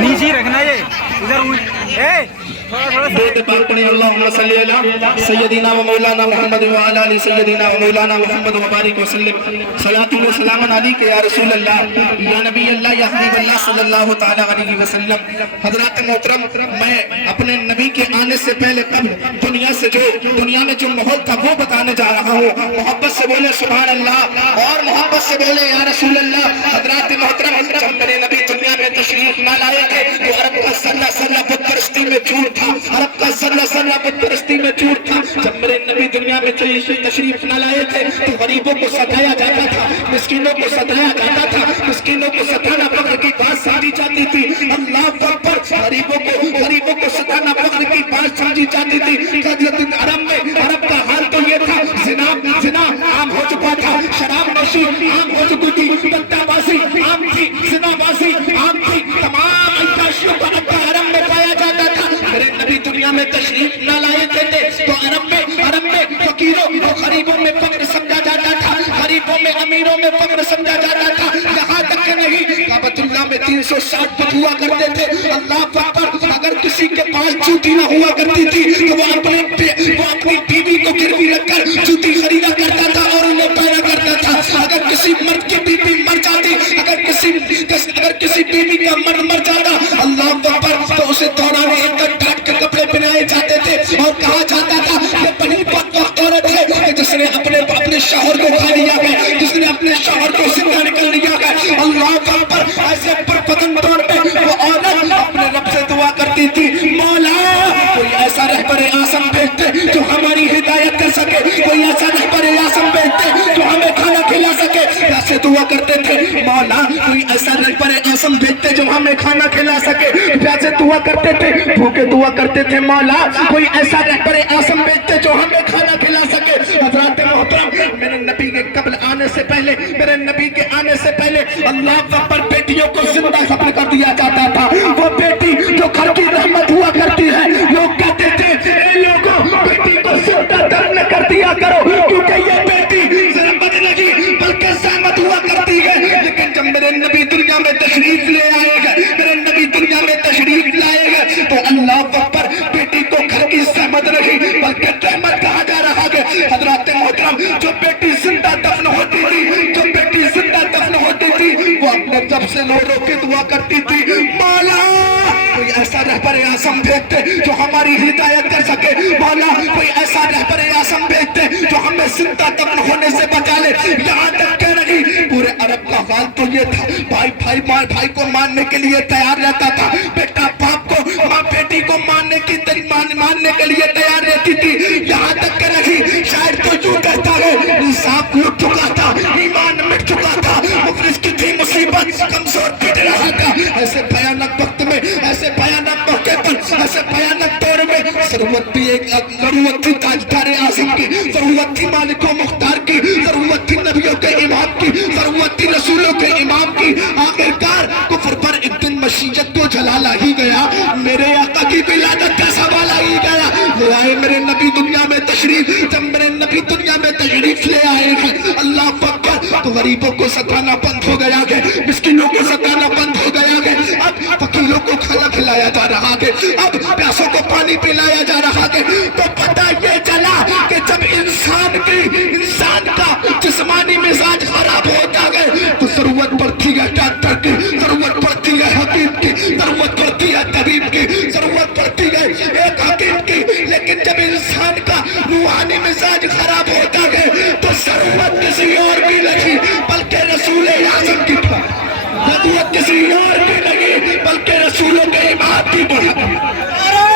نیچے ہی رکھنا یہ ادھر بیت پاک پڑھیں اللہم صلی اللہ سیدنا و مولانا محمد و آلہ سیدنا و مولانا محمد و بارک وسلم صلاة و سلام علیکہ یا رسول اللہ یا نبی اللہ یا حبیب اللہ صلی اللہ تعالیٰ علیہ وسلم۔ حضرات محترم، میں اپنے نبی کے آنے سے پہلے قبل دنیا میں جو ماحول تھا وہ بتانے جا رہا ہوں۔ محبت سے بولے سبحان اللہ، اور محبت سے بولے یا رسول اللہ۔ حضرات محترم، جب میرے نبی دنیا میں تشریف نہ لائے تھے تو عرب کا سلہ بت پرستی میں چور تھا، عرب کا سلہ بت پرستی میں چور تھا۔ جب میرے نبی دنیا میں تشریف نہ لائے تھے تو غریبوں کو ستایا جاتا تھا، مسکینوں کو ستایا جاتا تھا، مسکینوں کو ستانا فخر کی بات سمجھی جاتی تھی۔ اللہ اکبر، غریبوں کو ستانا فخر کی بات سمجھی جاتی تھی۔ عرب کا حال تو یہ تھا، زنا عام ہو چکا تھا، شراب نوشی عام ہو چکی تھی، پتہ بازی عام تھی، زنا بازی عام تھی، تمام عیاشیوں کا اڈا حرم میں پایا جاتا تھا۔ میرے نبی دنیا میں تشریف نہ لائے تھے تو عرب میں فقیروں اور غریبوں میں فقر سمجھا جاتا تھا، غریبوں میں امیروں میں فقر سمجھا جاتا تھا۔ یہاں تک کہ نہیں، کعبۃ اللہ میں 360 فٹ ہوا کرتے تھے۔ اللہ اکبر، اگر کسی کے پاس جوتی نہ ہوا کرتی تھی تو وہ اپنی بیوی کو گروی رکھ کر جوتی خریدا کرتا تھا اور انہیں پہنا کرتا تھا۔ اگر کسی مرد کی بیوی مر جاتی، اگر کسی بیوی کا مرد مر جاتا، اللہ اکبر، تو اسے دوران عدت ڈھانپ کر کپڑے پہنائے جاتے تھے اور کہا جاتا تھا یہ بڑی بدبخت عورت ہے جس نے اپنے شوہر کو کھا لیا ہے، جس نے اپنے شوہر کو زندہ نکل لیا ہے۔ اللہ اکبر، ایسے پرفتن طور پہ وہ عورت اپنے رب سے دعا کرتی تھی، مولا کوئی ایسا رہبر اعظم بھیج دے جو ہماری ہدایت کر سکے، کوئی ایسا رہبر اعظم بھیج دے جو ہمیں کھانا کھلا سکے۔ ایسے دعا کرتے تھے، مولا کوئی ایسا رہبر اعظم بھیج دے جو ہمیں کھانا کھلا سکے۔ ایسے دعا کرتے تھے، بھوکے دعا کرتے تھے، مولا کوئی ایسا رہبر اعظم بھیج دے جو ہمیں کھانا کھلا سکے۔ حضرات محترم، میرے نبی کے قبل آنے سے پہلے، میرے نبی کے آنے سے پہلے اللہ پر بیٹیوں کو زندہ ذبح کر دیا جاتا تھا۔ وہ بیٹی جو گھر کی رحمت ہوا کرتی ہے، لوگ کہتے تھے اے لوگوں بیٹی کو زندہ دفن کر دیا کرو کیونکہ یہ بیٹی زحمت نہیں بلکہ زحمت ہوا کرتی ہے۔ لیکن جب میرے نبی دنیا میں تشریف لے آئے گا، میرے نبی دنیا میں تشریف لائے گا تو اللہ اکبر، بیٹی کو گھر کی زحمت نہیں بلکہ رحمت کہا جا رہا ہے۔ حضرات محترم، جو بیٹی زندہ دفن ہوتی تھی، جو بیٹی زندہ دفن ہوتی تھی، وہ اپنے رب سے رو رو کے دعا کرتی تھی، مولا کوئی ایسا رہبر اعظم بھیج دے جو ہماری ہدایت کر سکے، مولا کوئی ایسا رہبر اعظم بھیج دے جو ہمیں زندہ دفن ہونے سے بچا لے۔ یہاں تک کہ نہیں، پورے عرب کا حال تو یہ تھا، بھائی کو ماننے کے لیے تیار رہتا تھا، بیٹا باپ کو، ماں بیٹی کو ماننے کے لیے تیار رہتی تھی۔ یہاں تک کہ نہیں، شاید تو یوں کہتا ہے انصاف لٹ چکا تھا، ایمان مٹ چکا تھا، مفلس کی تھی مصیبت، کمزور پٹ رہا تھا۔ ایسے بھیانک وقت میں، ایسے بھیانک موقع پر، ایسے بھیانک دور میں ضرورت تھی تاجدار اعظم کی، ضرورت تھی مالک و مختار کی، ضرورت تھی نبیوں کے امام کی، ضرورت تھی رسولوں کے امام کی۔ آخرکار کفر پر ایک دن مشیت کو جلالا ہی گیا، میرے آقا کی ولادت کا سوال ہی گیا۔ لے آئے میرے نبی دنیا میں تشریف، جب میرے نبی دنیا میں تشریف لے آئے ہیں، اللہ اکبر، تو غریبوں کو ستانا بند ہو گیا ہے، مسکینوں کو ستانا بند ہو گیا ہے، اب فقیروں کو کھانا کھلایا جا رہا ہے، اب پیاسوں کو پانی پلایا جا رہا ہے۔ تو پتہ یہ چلا کہ جب انسان کا جسمانی مزاج خراب ہوتا ہے تو ضرورت پڑتی ہے ڈاکٹر کی، ضرورت پڑتی ہے حکیم کی، ضرورت پڑتی ہے طبیب کی، ضرورت پڑتی ہے ایک حکیم کی۔ لیکن جب انسان کا روحانی مزاج خراب ہوتا ہے تو ضرورت کسی اور کی نہیں بلکہ رسول اعظم کی، ضرورت کسی اور کی نہیں بلکہ رسولوں کے امام کی پڑھا۔